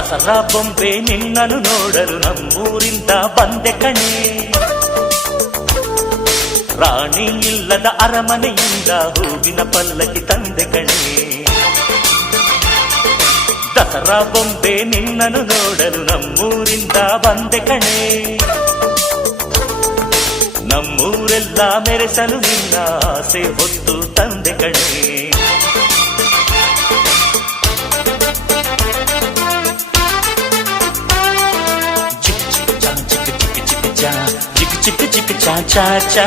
ದಸರಾ ಬೊಂಬೆ ನಿನ್ನನ್ನು ನೋಡಲು ನಮ್ಮೂರಿಂದ ಬಂದೆ ಕಣೆ. ರಾಣಿ ಇಲ್ಲದ ಅರಮನೆಯಿಂದ ಹೂವಿನ ಪಲ್ಲಕ್ಕಿ ತಂದೆ ಕಣೆ. ದಸರಾ ಬೊಂಬೆ ನಿನ್ನನ್ನು ನೋಡಲು ನಮ್ಮೂರಿಂದ ಬಂದೆ ಕಣೆ. ನಮ್ಮೂರೆಲ್ಲ ಮೆರೆಸಲು ನಿನ್ನ ಆಸೆ ಹೊತ್ತು ತಂದೆ ಕಣೆ. ಚಿಕ್ ಚಿಕ್ ಚಾ ಚಾ ಚಾ